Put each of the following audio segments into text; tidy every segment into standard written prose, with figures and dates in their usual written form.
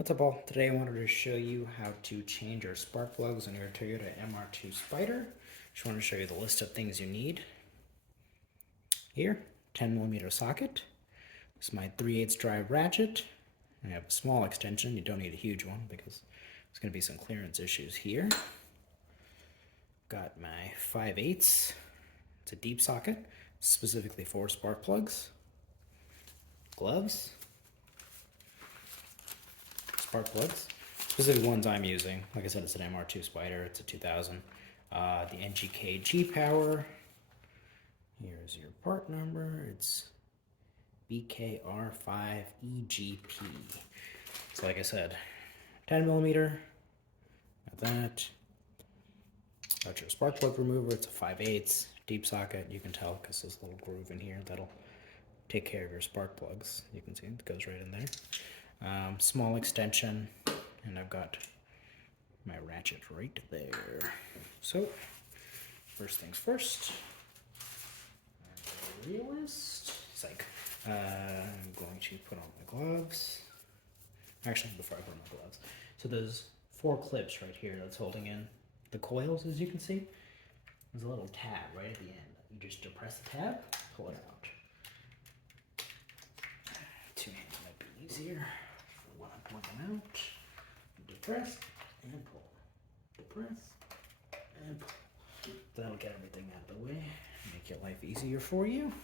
What's up all? Today I wanted to show you how to change your spark plugs on your Toyota MR2 Spyder. Just want to show you the list of things you need. Here, 10mm socket. This is my 3/8 drive ratchet. I have a small extension. You don't need a huge one because there's going to be some clearance issues here. Got my 5/8. It's a deep socket, specifically for spark plugs. Gloves. Spark plugs. Specific ones I'm using. Like I said, it's an MR2 Spyder. It's a 2000. The NGK G-Power. Here's your part number. It's BKR5EGP. So like I said, 10mm. Got that. Got your spark plug remover. It's a 5/8 deep socket. You can tell because there's a little groove in here that'll take care of your spark plugs. You can see it goes right in there. Small extension, and I've got my ratchet right there. So, first things first, I'm a realist. Psych. I'm going to put on my gloves. Actually, before I put on my gloves. So there's 4 clips right here that's holding in the coils, as you can see. There's a little tab right at the end. You just depress the tab, pull it out. 2 hands might be easier. When I point them out, depress and pull, depress and pull. That'll get everything out of the way, make your life easier for you.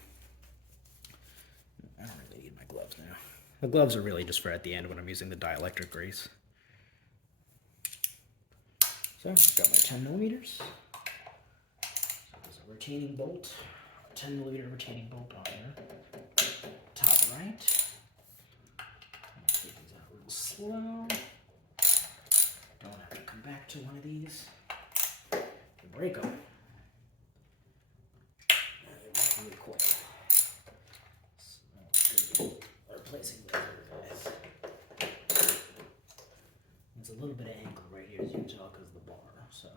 I don't really need my gloves now. The gloves are really just for at the end when I'm using the dielectric grease. So, I've got my 10mm. So there's a retaining bolt, 10mm retaining bolt on there. Top right. Slow. Don't have to come back to one of these. You break them. They're really cool. So we're replacing those guys. There's a little bit of angle right here, as you can tell, because of the bar. So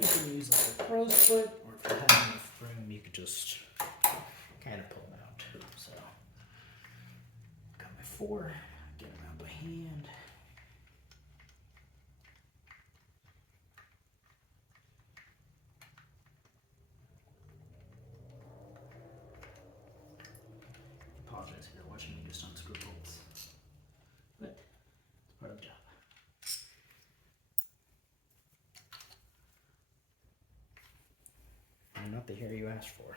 you can use like a crow's foot, or if you have enough room, you could just kind of pull them out. So got my 4. Get them out by hand. Apologize if you're watching me just unscrew bolts, but it's part of the job. I'm not the hero you asked for,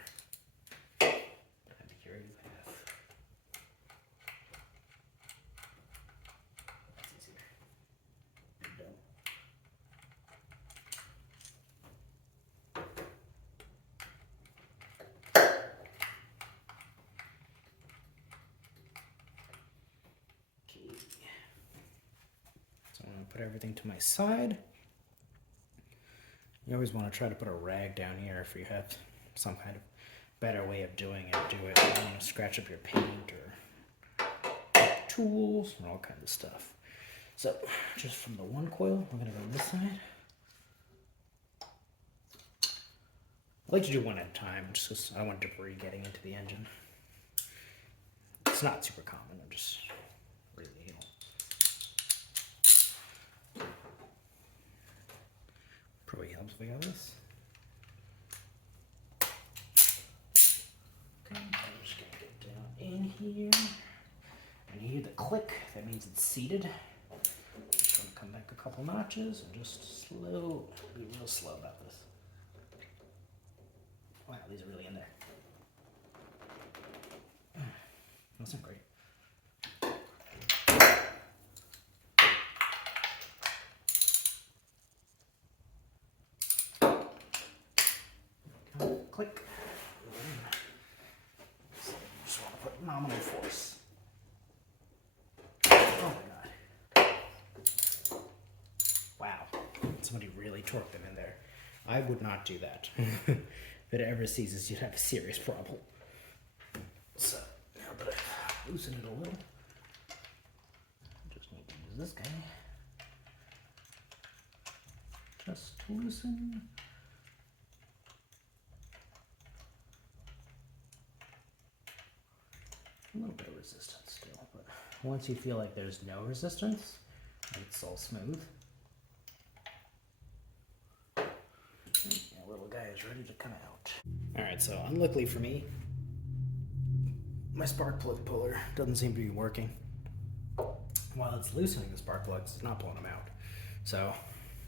but I'm the hero you have. So I'm going to put everything to my side. You always want to try to put a rag down here if you have some kind of better way of doing it. Do it. You don't want to scratch up your paint or tools and all kinds of stuff. So just from the one coil, we're going to go on this side. I like to do one at a time just because I don't want debris getting into the engine. It's not super common. I'm just really, probably helps if we got this. Okay, I'm just gonna get down in here. And you hear the click, that means it's seated. Just gonna come back a couple notches and just be real slow about this. Wow, these are really in there. That's not great. Click. So you just want to put nominal force. Oh my god. Wow. Somebody really torqued them in there. I would not do that. If it ever seizes, you'd have a serious problem. So, now that I've loosened it a little, I just need to use this guy. Just to loosen. A little bit of resistance still, but once you feel like there's no resistance, it's all smooth. And the little guy is ready to come out. All right, so unluckily for me, my spark plug puller doesn't seem to be working. While it's loosening the spark plugs, it's not pulling them out. So,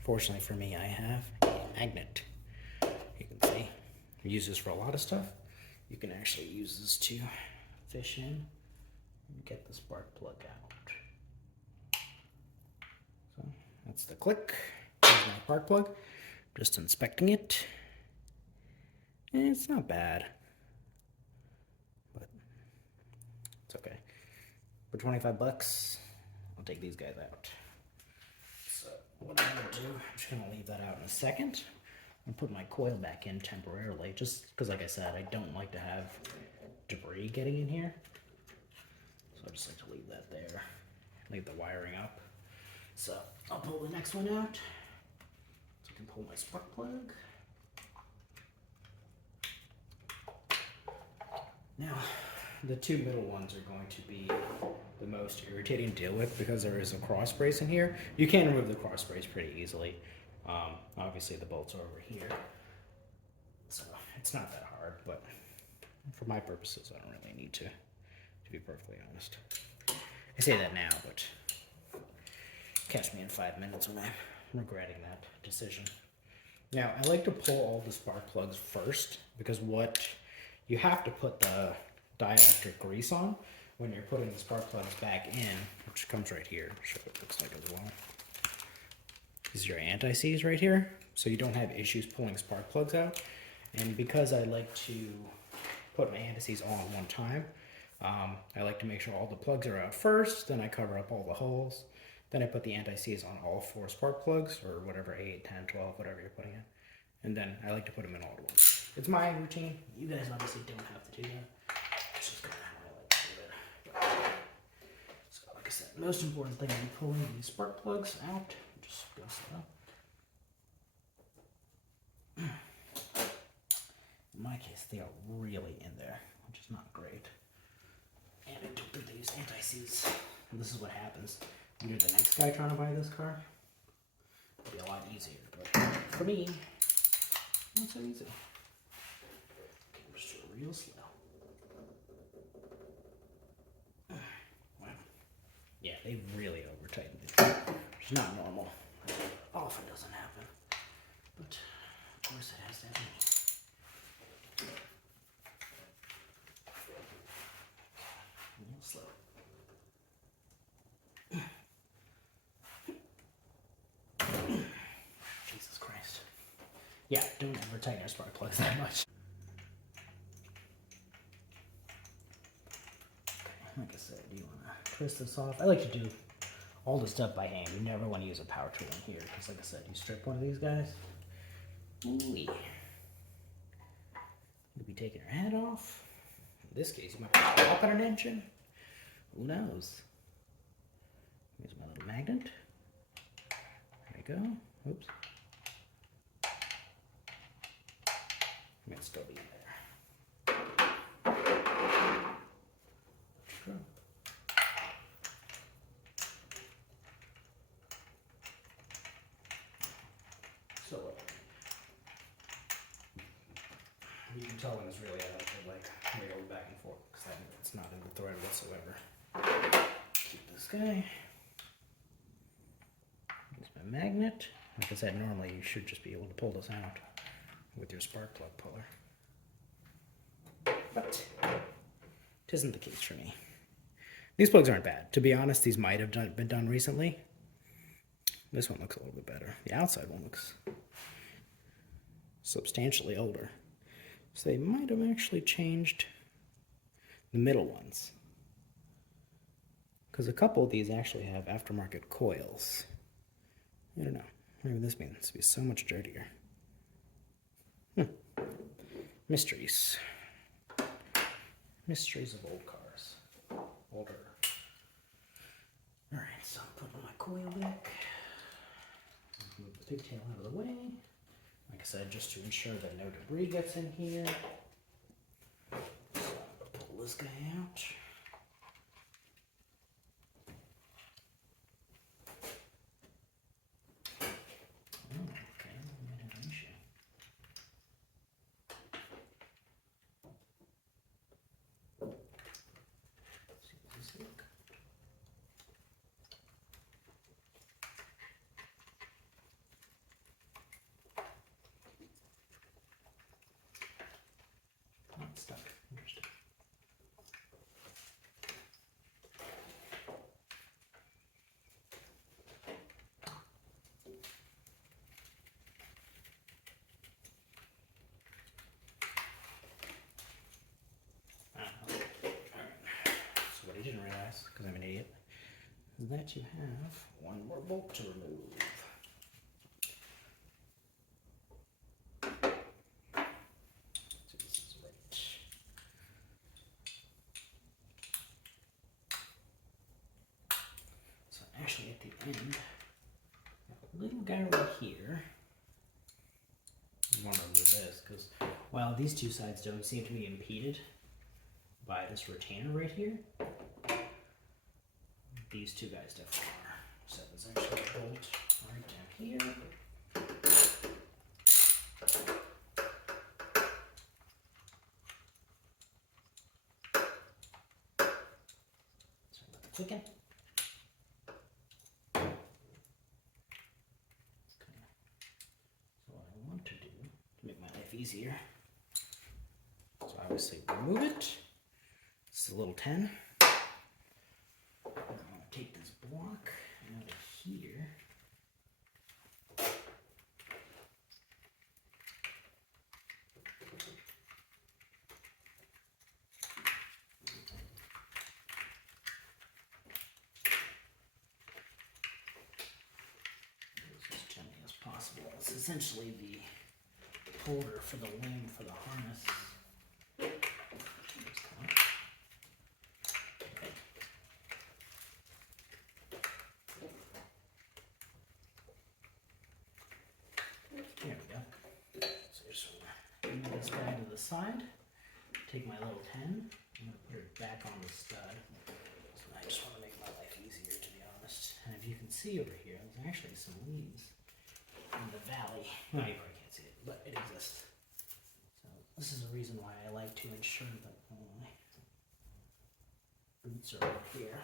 fortunately for me, I have a magnet. You can see, I use this for a lot of stuff. You can actually use this to fish in and get the spark plug out. So, that's the click. Here's my spark plug. Just inspecting it. And it's not bad, but it's okay. For 25 bucks, I'll take these guys out. So what I'm gonna do, I'm just gonna leave that out in a second and put my coil back in temporarily, just because, like I said, I don't like to have debris getting in here. So I just like to leave that there, leave the wiring up. So I'll pull the next one out. So I can pull my spark plug. Now, the two middle ones are going to be the most irritating to deal with because there is a cross brace in here. You can remove the cross brace pretty easily. Obviously the bolts are over here, so it's not that hard, but for my purposes I don't really need to be perfectly honest. I say that now, but catch me in 5 minutes when I'm regretting that decision. Now, I like to pull all the spark plugs first because you have to put the dielectric grease on when you're putting the spark plugs back in, which comes right here. I'll show what it looks like as well. This is your anti-seize right here, so you don't have issues pulling spark plugs out. And because I like to put my anti-seize all at one time, I like to make sure all the plugs are out first, then I cover up all the holes, then I put the anti-seize on all 4 spark plugs, or whatever, 8, 10, 12, whatever you're putting in. And then I like to put them in all at once. It's my routine. You guys obviously don't have to do that. It's just kind of how I like to do it. So like I said, most important thing is pulling these spark plugs out. Just go slow. In my case, they are really in there, which is not great. And I don't think they use anti-seize. And this is what happens when you're the next guy trying to buy this car. It'll be a lot easier, but for me, not so easy. Okay, I'm just real slow. Wow. Yeah, they really over-tightened it, which is not normal. Often doesn't happen, but of course it has to happen. Real slow. Jesus Christ. Yeah, don't ever tighten your spark plugs that much. Okay, like I said, you want to twist this off. I like to do all the stuff by hand. You never want to use a power tool in here because, like I said, you strip one of these guys. Ooh-wee. You'll be taking your head off. In this case, you might be popping an engine. Who knows? Here's my little magnet. There we go. Oops. I'm going to still be in there. True. So you can tell when it's really out of it, like wiggle back and forth because it's not in the thread whatsoever. Keep this guy. Here's my magnet. Like I said, normally you should just be able to pull this out with your spark plug puller. But it isn't the case for me. These plugs aren't bad. To be honest, these might have been done recently. This one looks a little bit better. The outside one looks substantially older. So they might have actually changed the middle ones. Because a couple of these actually have aftermarket coils. I don't know. Maybe this means to be so much dirtier. Mysteries. Mysteries of old cars. Older. Alright, so I'm putting my coil back. Move the pigtail out of the way. Like I said, just to ensure that no debris gets in here. So I'm going to pull this guy out. it's stuck. Interesting. So what I didn't realize, because I'm an idiot, is that you have one more bolt to remove. So this is right. So actually at the end, a little guy right here. I want to remove this because while these two sides don't seem to be impeded by this retainer right here, these two guys definitely are. So there's actually a bolt right down here. Sorry about the clicking. Okay. So what I want to do to make my life easier, so obviously remove it. It's a little 10. I'm going to take this block out of here. As gently as possible. It's essentially the holder for the wing for the harness. There we go. So I just want to move this guy to the side, take my little 10, I'm going to put it back on the stud. So I just want to make my life easier, to be honest. And if you can see over here, there's actually some leaves in the valley. Well, you probably can't see it, but it exists. So this is a reason why I like to ensure that my boots are up here.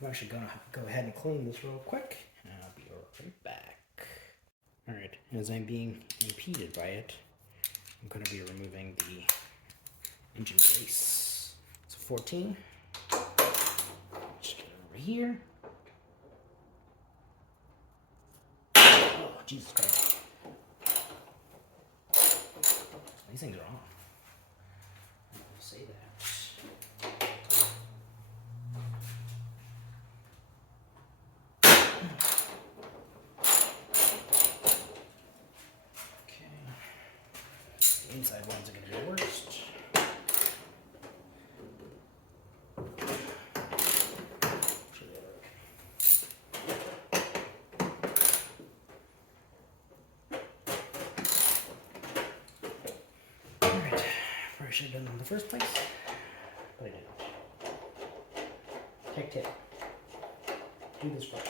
I'm actually going to go ahead and clean this real quick, and I'll be right back. Alright, as I'm being impeded by it, I'm going to be removing the engine brace. It's a 14. Just get it over here. Oh, Jesus Christ. These things are on. I will say that. The inside ones are going to be the worst. Alright, probably should have done them in the first place, but I didn't. Tech tip. Do this first.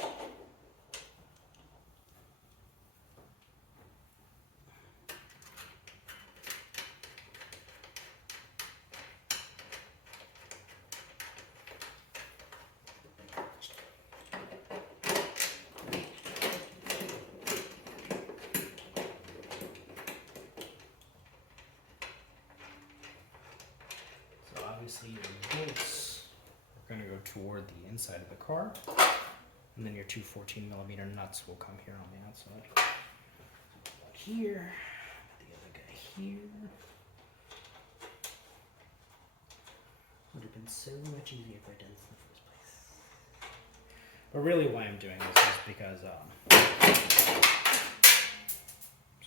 Obviously your bolts are going to go toward the inside of the car, and then your two 14mm nuts will come here on the outside. One here, the other guy here. Would have been so much easier if I did this in the first place. But really why I'm doing this is because, so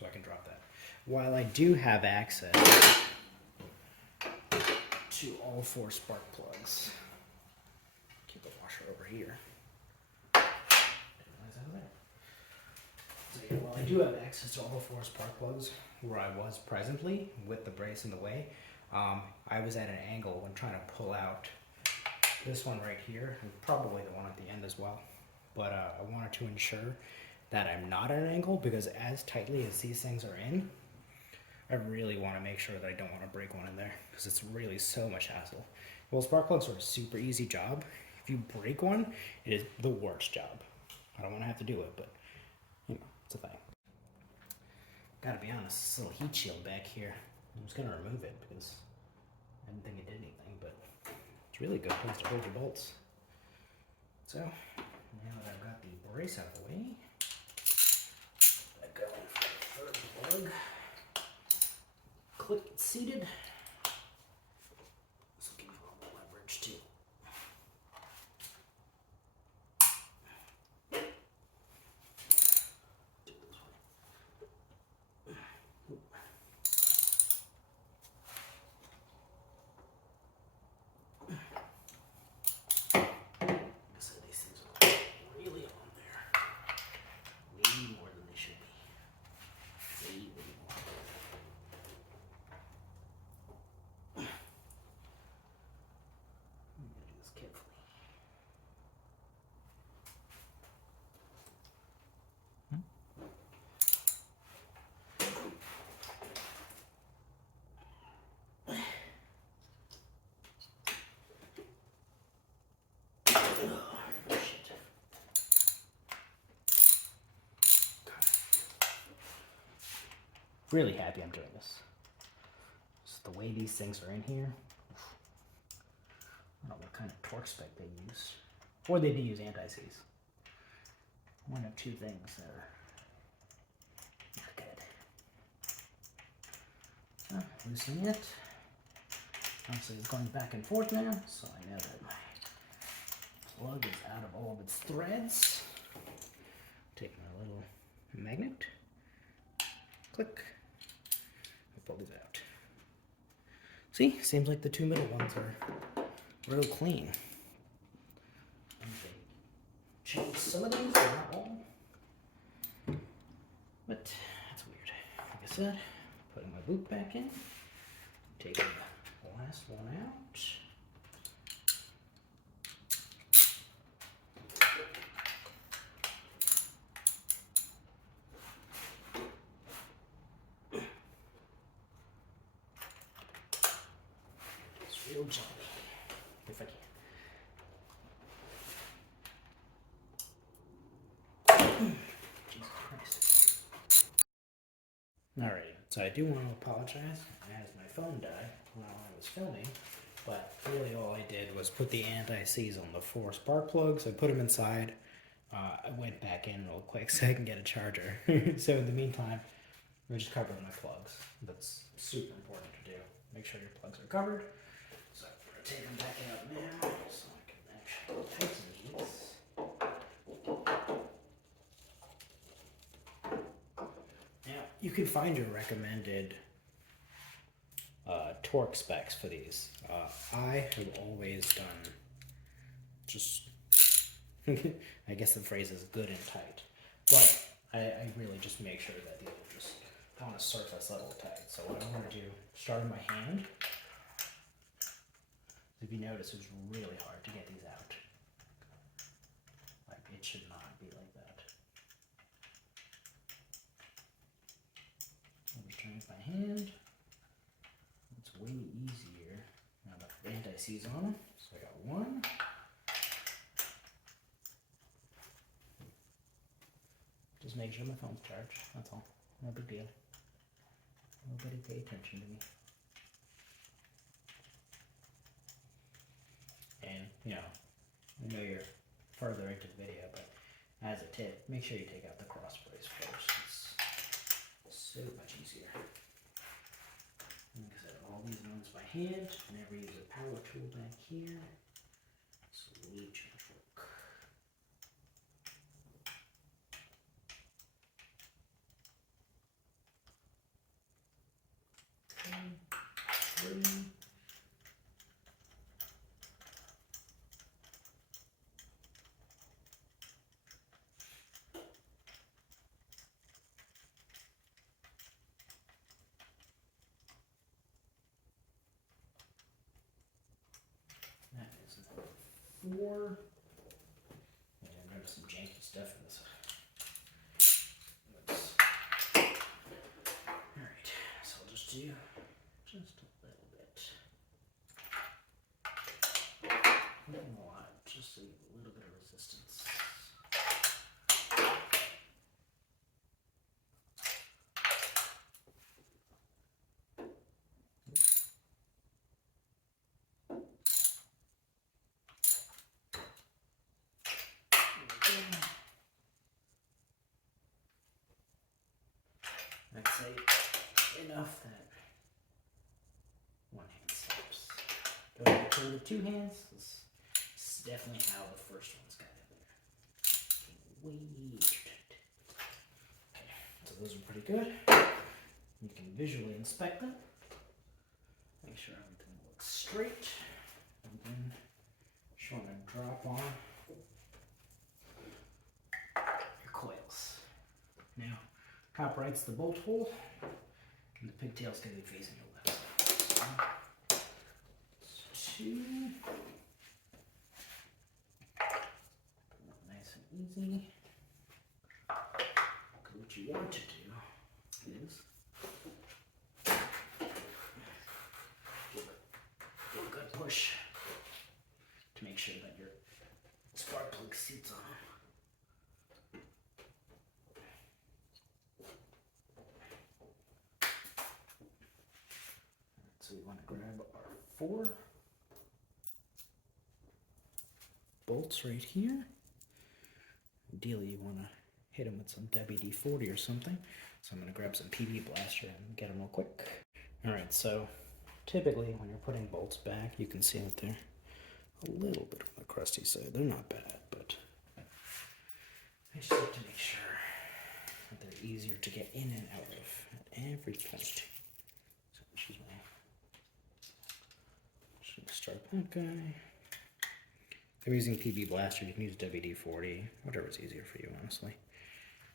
I can drop that. While I do have access to all 4 spark plugs. Keep the washer over here. Didn't realize that was there. So yeah, while I do have access to all 4 spark plugs, where I was presently with the brace in the way, I was at an angle when trying to pull out this one right here, and probably the one at the end as well. But I wanted to ensure that I'm not at an angle, because as tightly as these things are in, I really want to make sure that I don't want to break one in there, because it's really so much hassle. Well, spark plugs are a super easy job. If you break one, it is the worst job. I don't want to have to do it, but you know, it's a thing. Gotta be honest, this little heat shield back here I'm just gonna remove it because I didn't think it did anything, but it's really good place to hold your bolts. So now that I've got the brace out of the way, I go in for the third plug. Clip it seated. This will give you a little bit of leverage too. So these things are really on there. Way more than they should be. Way more. I'm gonna do this carefully. Really happy I'm doing this. Just the way these things are in here. I don't know what kind of torque spec they use. Or they do use anti-seize. One of two things that are not good. So, loosening it. Obviously it's going back and forth now, so I know that my plug is out of all of its threads. Take my little magnet. Click. Pull these out. See, seems like the two middle ones are real clean. Okay. Change some of these, but not all. But that's weird. Like I said, putting my boot back in, taking the last one out. Real gently, if I can. Jesus Christ. Alright, so I do want to apologize as my phone died while I was filming, but really all I did was put the anti-seize on the 4 spark plugs. I put them inside. I went back in real quick so I can get a charger. So in the meantime, I just covered my plugs. That's super important to do. Make sure your plugs are covered. So I'm going to take them back out now so I can actually tighten these. Now, you can find your recommended torque specs for these. I have always done just, I guess the phrase is good and tight, but I really just make sure that these are just on a surface level tight. So what I'm going to do, start in my hand. If you notice, it's really hard to get these out. Like, it should not be like that. I'm just trying with my hand. It's way easier. Now the anti-seize on. So I got one. Just make sure my phone's charged. That's all. No big deal. Nobody pay attention to me. And, you know, I know you're further into the video, but as a tip, make sure you take out the cross brace first. It's so much easier. Like I said, all these ones by hand. Never use a power tool back here. So leave too much work. Okay, 3. That is number 4. Yeah, I noticed some janky stuff in this. Alright, so I'll just do just a little bit. Not a lot, just so you have a little bit of resistance. with two hands. This is definitely how the first one's got in there. Wait. Okay, so those are pretty good. You can visually inspect them. Make sure everything looks straight. And then just want to drop on your coils. Now, top right's the bolt hole, and the pigtail's going to be facing the left side. So, two. Nice and easy. What you want to do is give a good push to make sure that your spark plug seats on. So we want to grab our 4 bolts right here. Ideally, you want to hit them with some WD-40 or something. So I'm going to grab some PB Blaster and get them real quick. Alright, so typically when you're putting bolts back, you can see that they're a little bit on the crusty side. They're not bad, but I just have to make sure that they're easier to get in and out of at every point. So excuse me. Just going to start that guy. If I'm using PB Blaster, you can use WD-40, whatever's easier for you, honestly.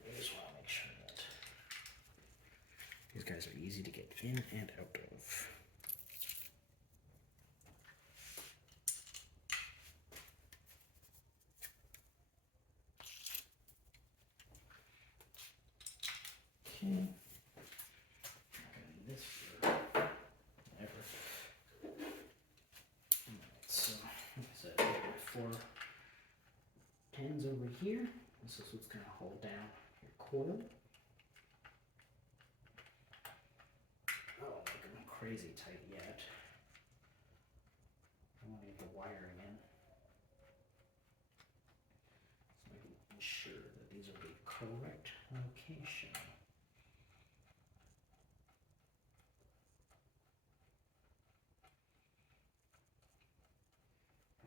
I just want to make sure that these guys are easy to get in and out of. Okay. Not gonna need this for ever. Alright, so like I said, I have my 4 pins over here. This is what's gonna hold down your coil. Oh, make them crazy tight yet. I want to get the wiring in. So I can ensure that these are the correct location.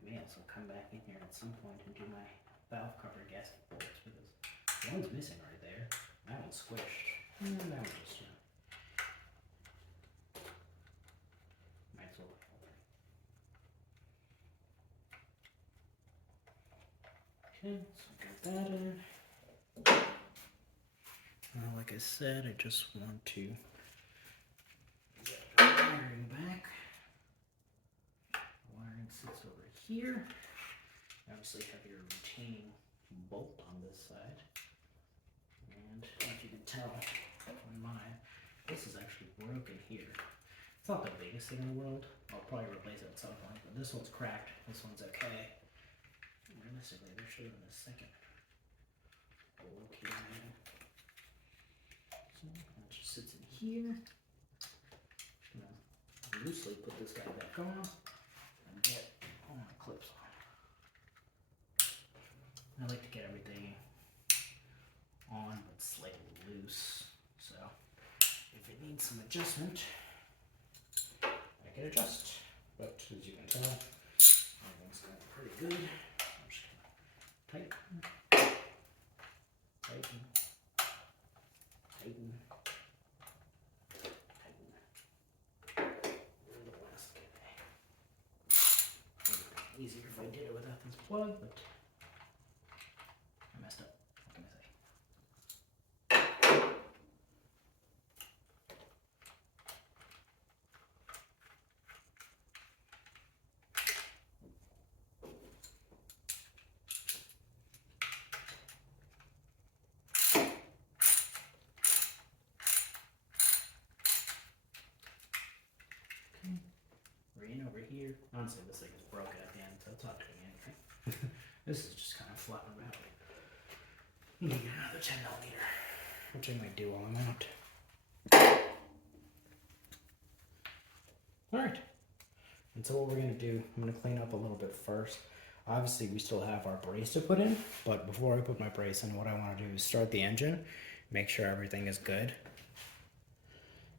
I may also come back in here at some point and do my valve cover gasket bolts because one's missing right there. That one's squished. And that one just might as well. Okay, so I got that in. Now, like I said, I just want to get the wiring back. The wiring sits over here. Obviously, have your retaining bolt on this side. And if you can tell on mine, this is actually broken here. It's not the biggest thing in the world. I'll probably replace it at some point, but this one's cracked. This one's okay. Realistically, there should have been a second locator there. So that just sits in here. Just gonna loosely put this guy back on and get all my clips on. I like to get everything on but slightly loose, so if it needs some adjustment, I can adjust. But as you can tell, everything's going pretty good. I'm just gonna tighten, tighten, tighten, tighten. And the last guy. It would have been easier if I did it without this plug, but I messed up. What can I say? Over here. Honestly, this thing is broken at the end, so it's not doing anything. This is just kind of flopping about. You need another 10mm, which I might do while I'm out. Alright. And so what we're going to do, I'm going to clean up a little bit first. Obviously, we still have our brace to put in, but before I put my brace in, what I want to do is start the engine, make sure everything is good.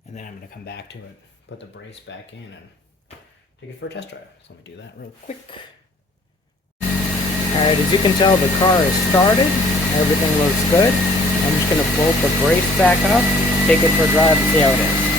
And then I'm going to come back to it, put the brace back in, and take it for a test drive. So let me do that real quick. Alright, as you can tell, the car is started. Everything looks good. I'm just going to bolt the brace back up, take it for a drive, and see how it is.